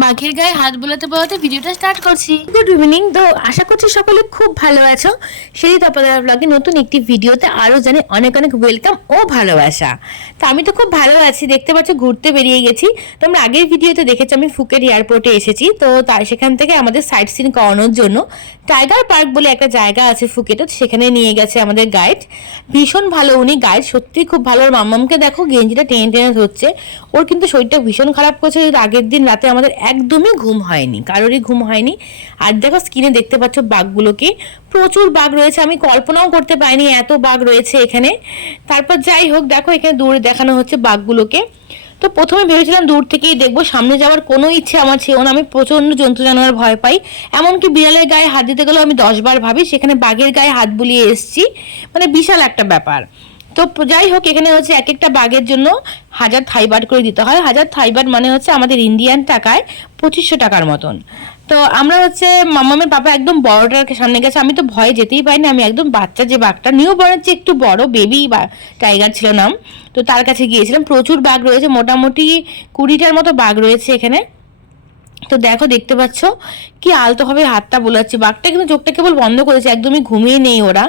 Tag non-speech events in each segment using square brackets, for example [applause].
বাঘের গায়ে হাত বোলাতে বোলাতে ভিডিওটা স্টার্ট করছি। গুড ইভিনিং তো আশা করছি সকলে খুব ভালো আছো। সেই তপদার ব্লগে নতুন একটি ভিডিওতে আরও জানে অনেক অনেক ওয়েলকাম ও ভালোবাসা। তো আমি তো খুব ভালো আছি, দেখতে পাচ্ছ ঘুরতে বেরিয়ে গেছি। তোমরা আগের ভিডিওতে দেখেছ আমি ফুকেট এয়ারপোর্টে এসেছি, তো তার সেখান থেকে আমাদের সাইট সিন করানোর জন্য টাইগার পার্ক বলে একটা জায়গা আছে ফুকেটে সেখানে নিয়ে গেছে আমাদের গাইড ভীষণ ভালো উনি গাইড সত্যিই খুব ভালো। মাম্মামকে দেখো, গেঞ্জিটা টেনে টেনে ধরছে। ওর কিন্তু শরীরটা ভীষণ খারাপ করছে। আগের দিন রাতে আমাদের একদমই ঘুম হয়নি, কারোরই ঘুম হয়নি। আর দেখো স্ক্রিনে দেখতে পাচ্ছ বাঘগুলোকে। প্রচুর বাঘ রয়েছে, আমি কল্পনাও করতে পারিনি এত বাঘ রয়েছে এখানে। তারপর যাই হোক, দেখো এখানে দূরে দেখানো হচ্ছে বাঘগুলোকে। তো প্রথমে ভেবেছিলাম দূর থেকেই দেখব, সামনে যাওয়ার কোনো ইচ্ছে আমার ছিল না, আমি প্রচণ্ড জন্তু জানোয়ার ভয় পাই। এমনকি বিড়ালের গায়ে হাত দিতে গেলেও আমি দশবার ভাবি, সেখানে বাঘের গায়ে হাত বুলিয়ে এসছি। মানে বিশাল একটা ব্যাপার। তো যাই হোক, এখানে হচ্ছে এক একটা বাঘের জন্য হাজার থাইবার করে দিতে হয়। হাজার থাইবার মানে হচ্ছে আমাদের ইন্ডিয়ান টাকায় পঁচিশশো টাকার মতন। তো আমরা হচ্ছে মামামের পাপা একদম বড়টাকে সামনে গেছে। আমি তো ভয়ে যেতেই পারিনি। আমি একদম বাচ্চা যে বাঘটা। নিউ বর্নের চেয়ে একটু বড় বেবি বা টাইগার ছিল নাম। তো তার কাছে গিয়েছিলাম। প্রচুর বাঘ রয়েছে। মোটামুটি কুড়িটার মতো বাঘ রয়েছে এখানে। তো দেখো দেখতে পাচ্ছ? কি আলতোভাবে হাতটা বোলাচ্ছে। বাঘটা কিন্তু চোখটা কেবল বন্ধ করেছে একদমই ঘুমিয়ে নেই ওরা।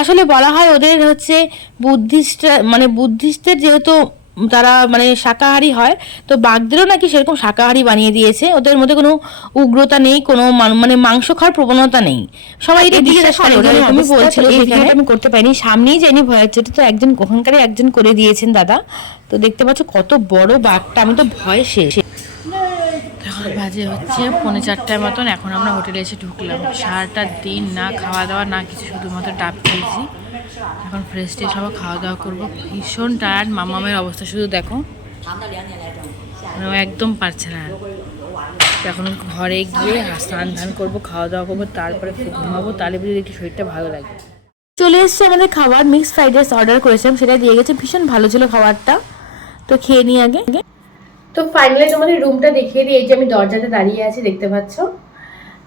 আসলে বলা হয় ওদের হচ্ছে বুদ্ধিস্ট মানে বুদ্ধিস্টের যেহেতু তারা মানে শাকাহারি হয় তো বাঘদেরও নাকি সেরকম শাকাহারি বানিয়ে দিয়েছে। ওদের মধ্যে কোনো উগ্রতা নেই কোনো মানে মাংস খাওয়ার প্রবণতা নেই। সবাই এটা করে ওরা বলছিল আমি করতে পারিনি। সামনেই যাইনি ভয়ের চোটে তো একজন ওখানকারই একজন করে দিয়েছেন দাদা। তো দেখতে পাচ্ছ কত বড় বাঘটা আমি তো ভয় শেষ এখন বাজে হচ্ছে পৌনে চারটার মতন, এখন আমরা হোটেলে এসে ঢুকলাম। সারাটা দিন না খাওয়া দাওয়া, না কিছু, শুধুমাত্র ডাব খেয়েছি। এখন ফ্রেশ ট্রেশ হব, খাওয়া দাওয়া করব। ভীষণ টায়ার্ড মামামের অবস্থা, শুধু দেখো। একদম পারছে না। এখন ঘরে গিয়ে স্নান ধান করব, খাওয়া দাওয়া করব, তারপরে ঘুমাবো, তাহলে বুঝি একটু শরীরটা ভালো লাগে। চলে এসছে আমাদের খাবার মিক্সড ফ্রাইড রাইস অর্ডার করেছিলাম, সেটা দিয়ে গেছে। ভীষণ ভালো ছিল খাবারটা। তো খেয়ে নিই আগে। তো ফাইনালি তোমাদের রুমটা দেখিয়ে দিই, এই যে আমি দরজাতে দাঁড়িয়ে আছি, দেখতে পাচ্ছ?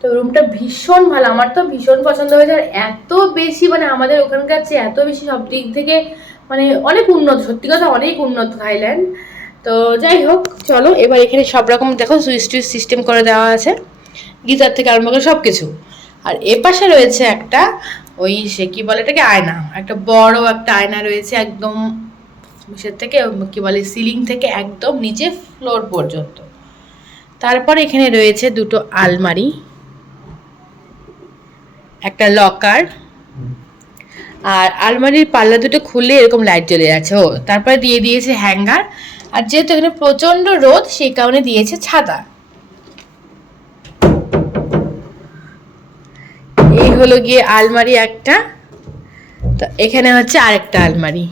তো রুমটা ভীষণ ভালো, আমার তো ভীষণ পছন্দ হয়েছে, আর এত বেশি মানে আমাদের ওখানকার চেয়ে এত বেশি সব দিক থেকে মানে অনেক উন্নত, সত্যি কথা অনেক উন্নত থাইল্যান্ড। তো যাই হোক, চলো, এবার এখানে সব রকম দেখো, সুইচ টুইচ সিস্টেম করে দেওয়া আছে গিজার থেকে আরম্ভ করে সব কিছু আর এ পাশে রয়েছে একটা ওই সে কি বলে এটাকে, আয়না, একটা বড় একটা আয়না রয়েছে, একদম সে থেকে, কি বলে সিলিং থেকে একদম নিচে ফ্লোর পর্যন্ত। তারপর এখানে রয়েছে দুটো আলমারি, একটা লকার আর আলমারির পাল্লা দুটো খুলে এরকম লাইট জ্বলে যাচ্ছে। ও, তারপরে দিয়ে দিয়েছে হ্যাঙ্গার আর যেহেতু এখানে প্রচণ্ড রোদ, সেই কারণে দিয়েছে ছাতা। এই হলো গিয়ে আলমারি একটা। তো এখানে হচ্ছে আরেকটা আলমারি।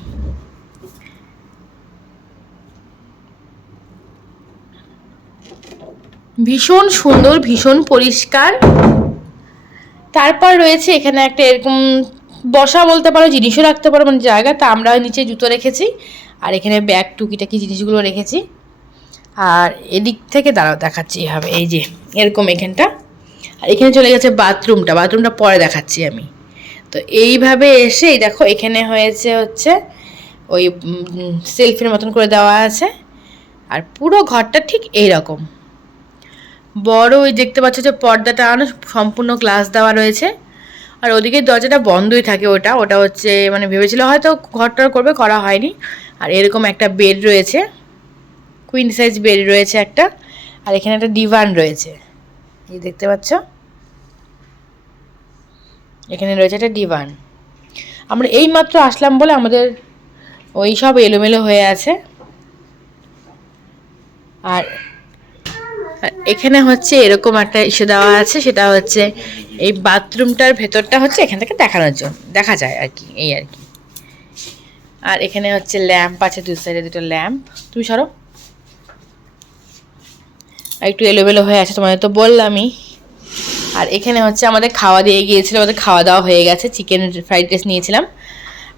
ভীষণ সুন্দর, ভীষণ পরিষ্কার। তারপর রয়েছে এখানে একটা এরকম বসা বলতে পারো, জিনিসও রাখতে পারো মানে জায়গা, তা আমরা নিচে জুতো রেখেছি। আর এখানে ব্যাগ, টুকিটাকি জিনিসগুলো রেখেছি। আর এদিক থেকে দাঁড়াও, দেখাচ্ছি এভাবে, এই যে এরকম এখানটা। আর এখানে চলে গেছে বাথরুমটা বাথরুমটা পরে দেখাচ্ছি আমি। তো এইভাবে এসে, এই দেখো, এখানে হয়েছে হচ্ছে ওই সেলফের মতন করে দেওয়া আছে। আর পুরো ঘরটা ঠিক এইরকম। বড় ওই দেখতে পাচ্ছ যে পর্দাটা আনো সম্পূর্ণ গ্লাস দেওয়া রয়েছে। আর ওদিকে দরজাটা বন্ধই থাকে ওটা। ওটা হচ্ছে মানে ভেবেছিল হয়তো ঘরটার করবে করা হয়নি। আর এরকম একটা বেড রয়েছে। কুইন সাইজ বেড রয়েছে একটা। আর এখানে একটা ডিভান রয়েছে। এই দেখতে পাচ্ছ? এখানে রয়েছে একটা ডিভান আমরা এই মাত্র আসলাম বলে আমাদের ওই সব এলোমেলো হয়ে আছে। আর এখানে হচ্ছে এরকম একটা ইস্যু দেওয়া আছে, সেটা হচ্ছে এই বাথরুমটার ভেতরটা হচ্ছে এখান থেকে দেখানোর জন্য, দেখা যায় আর কি, এই আর কি। আর এখানে হচ্ছে ল্যাম্প আছে, দুই সাইডে দুটো ল্যাম্প। তুমি সরো। একটু এলোমেলো হয়ে আছে, তোমাদের তো বললামই। আর এখানে হচ্ছে আমাদের খাওয়া দিয়ে গিয়েছিল, আমাদের খাওয়া দাওয়া হয়ে গেছে, চিকেন ফ্রাইড রাইস নিয়েছিলাম।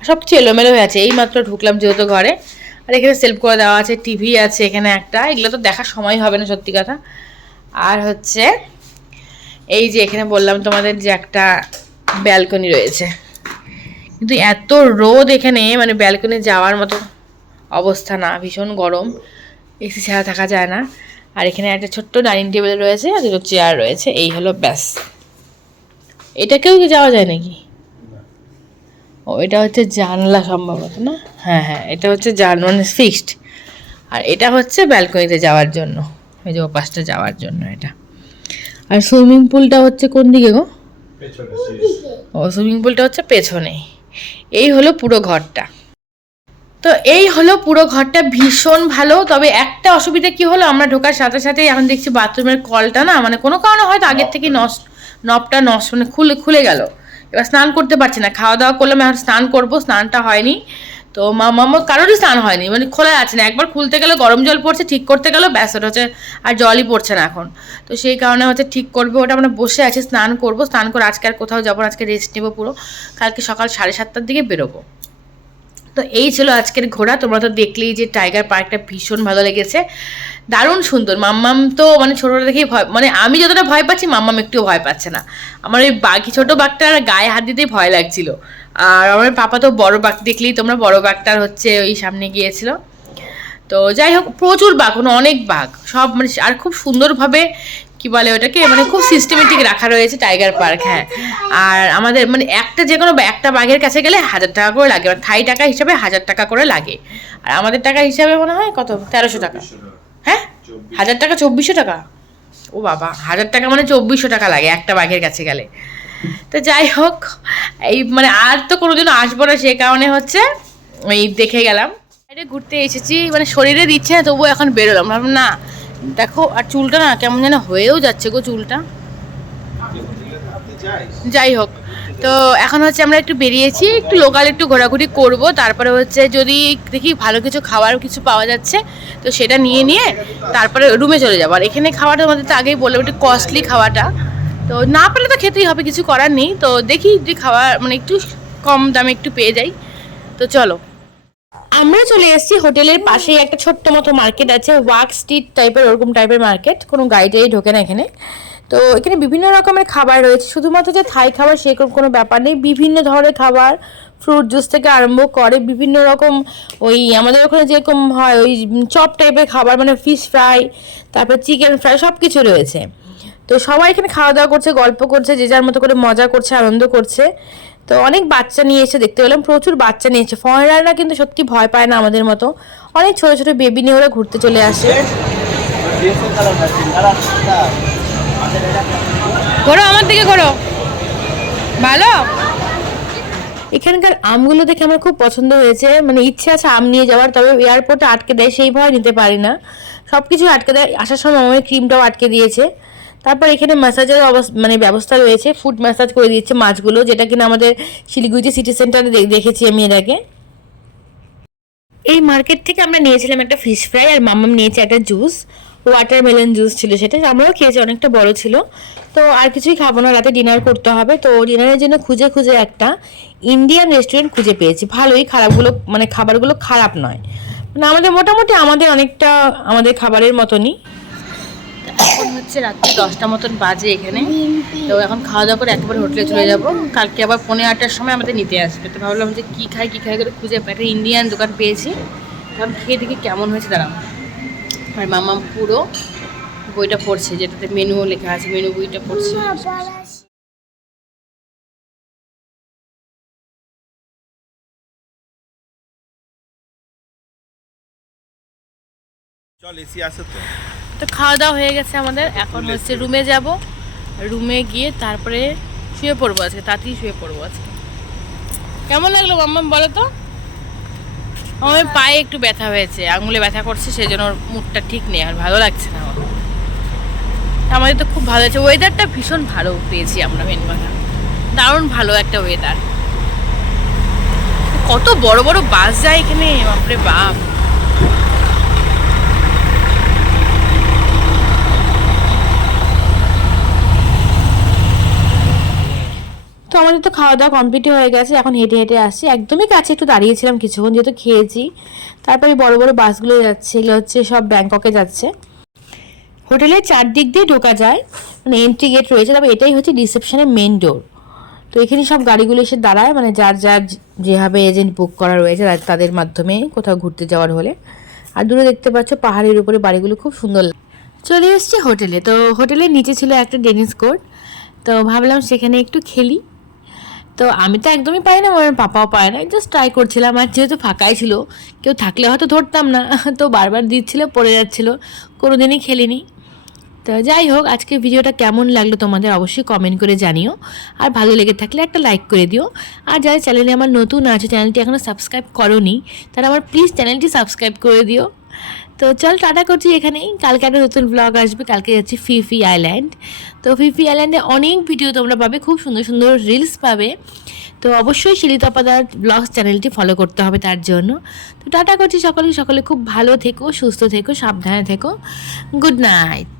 সব কিছু এলোমেলো হয়ে আছে এই মাত্র ঢুকলাম যেহেতু ঘরে। আর এখানে সেলফ করে দেওয়া আছে টিভি আছে, এখানে একটা। এগুলো তো দেখার সময় হবে না, সত্যি কথা। আর হচ্ছে, এই যে এখানে বললাম তোমাদের যে একটা ব্যালকনি রয়েছে। কিন্তু এত রোদ এখানে মানে ব্যালকনি যাওয়ার মতো অবস্থা না, ভীষণ গরম। এসি ছাড়া থাকা যায় না। আর এখানে একটা ছোট্ট ডাইনিং টেবিল রয়েছে আর দুটো চেয়ার রয়েছে, এই হলো ব্যাস। এটাকেও কি যাওয়া যায় নাকি? এটা হচ্ছে জানলা সম্ভবত না? হ্যাঁ হ্যাঁ এটা হচ্ছে জান মানে ফিক্সড আর এটা হচ্ছে ব্যালকনিতে যাওয়ার জন্য। ওই যে ওপাশটা যাওয়ার জন্য এটা। আর সুইমিং পুলটা হচ্ছে কোন দিকে গো? ও সুইমিং পুলটা হচ্ছে পেছনে এই হলো পুরো ঘরটা। তো এই হলো পুরো ঘরটা ভীষণ ভালো। তবে একটা অসুবিধা কি হলো? আমরা ঢোকার সাথে সাথেই এখন দেখছি বাথরুমের কলটা না? মানে কোনো কারণে হয়তো আগের থেকে নষ্ট নবটা নষ্ট মানে খুলে খুলে গেল। এবার স্নান করতে পারছি না। খাওয়া দাওয়া করলাম, এখন স্নান করব। স্নানটা হয়নি। তো মা মামা কারোরই স্নান হয়নি। মানে খোলা আছে না। একবার খুলতে গেলে গরম জল পড়ছে, ঠিক করতে গেলেও ব্যাস, ওটা হচ্ছে আর জলই পড়ছে না এখন। তো সেই কারণে হচ্ছে ঠিক করবে। ওটা আমরা বসে আছি, স্নান করব। স্নান করে আজকে আর কোথাও যাব আজকে রেস্ট নেব পুরো। কালকে সকাল সাড়ে সাতটার দিকে বেরোবো। তো এই ছিল আজকের ঘোরা। তোমরা তো দেখলেই যে টাইগার পার্কটা ভীষণ ভালো লেগেছে। দারুণ সুন্দর। মাম্মাম তো মানে ছোটোটা দেখেই ভয় মানে আমি যতটা ভয় পাচ্ছি, মাম্মাম একটুও ভয় পাচ্ছে না। আমার ওই বাঘি ছোটো বাঘটার গায়ে হাত দিতেই ভয় লাগছিল। আর আমার পাপা তো বড় বাঘ দেখলেই তোমরা বড় বাঘটার হচ্ছে ওই সামনে গিয়েছিল। তো যাই হোক, প্রচুর বাঘ কোনো অনেক বাঘ। সব মানে আর খুব সুন্দরভাবে কি বলে ওটাকে মানে খুব সিস্টেমেটিক রাখা রয়েছে টাইগার পার্ক হ্যাঁ। আর আমাদের মানে একটা যে কোনো একটা বাঘের কাছে গেলে হাজার টাকা করে লাগে। মানে থাই টাকা হিসাবে হাজার টাকা করে লাগে। আর আমাদের টাকা হিসাবে মনে হয় কত? তেরোশো টাকা। হাজার টাকা চব্বিশশো টাকা? ও বাবা হাজার টাকা মানে চব্বিশশো টাকা লাগে একটা বাঘের কাছে গেলে। তো যাই হোক এই মানে আর তো কোনোদিনও আসব না সে কারণে হচ্ছে এই দেখে গেলাম। বাইরে ঘুরতে এসেছি মানে শরীরে দিচ্ছে না তবুও এখন বেরোলাম। ভাবলাম না দেখো আর চুলটা না কেমন যেন হয়েও যাচ্ছে গো চুলটা। যাই হোক তো এখন হচ্ছে আমরা একটু বেরিয়েছি, একটু লোকাল একটু ঘোরাঘুরি করব, তারপরে হচ্ছে যদি দেখি ভালো কিছু খাবার কিছু পাওয়া যাচ্ছে, তো সেটা নিয়ে নিয়ে তারপরে রুমে চলে যাব। আর এখানে খাওয়াটা আমাদের তো আগেই বললাম, একটু কস্টলি খাওয়াটা। তো না পেলে তো খেতেই হবে, কিছু করার নেই। তো দেখি যদি খাওয়া মানে একটু কম দামে একটু পেয়ে যাই। তো চলো। আমরা চলে এসেছি হোটেলের পাশেই একটা ছোট্ট মতো মার্কেট আছে, ওয়াক স্ট্রিট টাইপের ওরকম টাইপের মার্কেট। কোনো গাড়িটাই ঢোকে না এখানে। তো এখানে বিভিন্ন রকমের খাবার রয়েছে। শুধুমাত্র যে থাই খাবার সেরকম কোনো ব্যাপার নেই। বিভিন্ন ধরনের খাবার ফ্রুট জুস থেকে আরম্ভ করে বিভিন্ন রকম ওই আমাদের ওখানে যেরকম হয় ওই চপ টাইপের খাবার মানে ফিশ ফ্রাই তারপর চিকেন ফ্রাই সব কিছু রয়েছে। তো সবাই এখানে খাওয়া দাওয়া করছে, গল্প করছে, যে যার মতো করে মজা করছে, আনন্দ করছে। তো অনেক বাচ্চা নিয়ে এসে দেখতে পেলাম, প্রচুর বাচ্চা নিয়ে এসে ফরেনাররা কিন্তু সত্যি ভয় পায় না আমাদের মতো। অনেক ছোট ছোট বেবি নিয়ে ওরা ঘুরতে চলে আসে। ঘোরো আমার দিকে ঘোরো ভালো? এখানকার আমগুলো দেখে আমার খুব পছন্দ হয়েছে। মানে ইচ্ছে আছে আম নিয়ে যাওয়ার, তবে এয়ারপোর্টে আটকে দেয় সেই ভয় নিতে পারি না। সব কিছু আটকে দেয়, আসার সময় আমার ক্রিমটাও আটকে দিয়েছে। তারপর এখানে ম্যাসাজের মানে ব্যবস্থা রয়েছে। ফুড ম্যাসাজ করে দিচ্ছে মাছগুলো, যেটা কিনা আমাদের শিলিগুড়িতে সিটি সেন্টারে দেখেছি আমি এর আগে। এই মার্কেট থেকে আমরা নিয়েছিলাম একটা ফিশ ফ্রাই আর মাম্মাম নিয়েছে একটা জুস ওয়াটারমেলন জুস ছিল সেটা, আমরাও খেয়েছি, অনেকটা বড় ছিল। তো আর কিছুই খাব না, রাতে ডিনার করতে হবে। তো ডিনারের জন্য খুঁজে খুঁজে একটা ইন্ডিয়ান রেস্টুরেন্ট খুঁজে পেয়েছি। ভালোই খারাপগুলো মানে খাবারগুলো খারাপ নয়। মানে আমাদের মোটামুটি আমাদের অনেকটা আমাদের খাবারের মতনই। এখন হচ্ছে রাত্রি দশটা মতন বাজে এখানে। তো এখন খাওয়া দাওয়া করে একেবারে হোটেলে চলে যাব। কালকে আবার পনেরো আটটার সময় আমাদের নিতে আসবে। তো ভাবলাম যে কী খাই কী খাই করে খুঁজে। একটা ইন্ডিয়ান দোকান পেয়েছি। তখন খেয়ে দেখি কেমন হয়েছে, দাঁড়াও। আর মামা পুরো বইটা পড়ছে যেটাতে মেনুও লেখা আছে মেনু বইটা পড়ছে। তো? তো খাওয়া দাওয়া হয়ে গেছে আমাদের এখন হচ্ছে রুমে যাব। রুমে গিয়ে তারপরে শুয়ে পড়ব আজকে তাতেই শুয়ে পড়ব আজকে। কেমন লাগল মাম্মা বলো তো? আমার পায়ে একটু ব্যথা হয়েছে, আঙুলে ব্যথা করছে সেই জন্য ওর মুখটা ঠিক নেই, আর ভালো লাগছে না আমার। আমাদের তো খুব ভালো হয়েছে। ওয়েদারটা ভীষণ ভালো পেয়েছি আমরা মেন কথা দারুণ ভালো একটা ওয়েদার কত বড় বড় বাস যায় এখানে, বাপরে বাপ। তো আমাদের তো খাওয়া দাওয়া কমপ্লিট হয়ে গেছে, এখন হেঁটে হেঁটে আসছি। একদমই কাছে একটু দাঁড়িয়েছিলাম কিছুক্ষণ, যেহেতু খেয়েছি। তারপরে বড় বড় বাসগুলো যাচ্ছে, এগুলো হচ্ছে সব ব্যাংককে যাচ্ছে। হোটেলের চারদিক দিয়ে ঢোকা যায় মানে এন্ট্রি গেট রয়েছে, তবে এটাই হচ্ছে রিসেপশনের মেন ডোর তো এখানে সব গাড়িগুলো এসে দাঁড়ায় মানে যার যার যেভাবে এজেন্ট বুক করা রয়েছে তাদের মাধ্যমে কোথাও ঘুরতে যাওয়ার হলে। আর দূরে দেখতে পাচ্ছ পাহাড়ের উপরে বাড়িগুলো খুব সুন্দর। চলে এসেছি হোটেলে। তো হোটেলের নিচে ছিল একটা টেনিস কোর্ট তো ভাবলাম সেখানে একটু খেলি। তো আমি তো একদমই পাই না, আমার পাপাও পায় না। জাস্ট ট্রাই করছিলাম, আর যেহেতু ফাঁকাই ছিল, কেউ থাকলে হয়তো ধরতাম না। [laughs] তো বারবার দিচ্ছিল, পড়ে যাচ্ছিল কোনো দিনই খেলিনি। তো যাই হোক আজকে ভিডিওটা কেমন লাগল তোমাদের অবশ্যই কমেন্ট করে জানিও। আর ভালো লেগে থাকলে একটা লাইক করে দিও। আর যারা চ্যানেলে আমার নতুন আছে চ্যানেলটি এখনও সাবস্ক্রাইব করনি, তারা আমার প্লিজ চ্যানেলটি সাবস্ক্রাইব করে দিও। তো চল টাটা করছি এখানেই। কালকে একটা নতুন ব্লগ আসবে। কালকে যাচ্ছি ফিফি আইল্যান্ড তো ফিফি আইল্যান্ডে অনেক ভিডিও তোমরা পাবে। খুব সুন্দর সুন্দর রিলস পাবে। তো অবশ্যই শিলিতপাদার ব্লগস চ্যানেলটি ফলো করতে হবে তার জন্য। তো টাটা করছি সকলে। সকলে খুব ভালো থেকো, সুস্থ থেকো, সাবধানে থেকো। Good night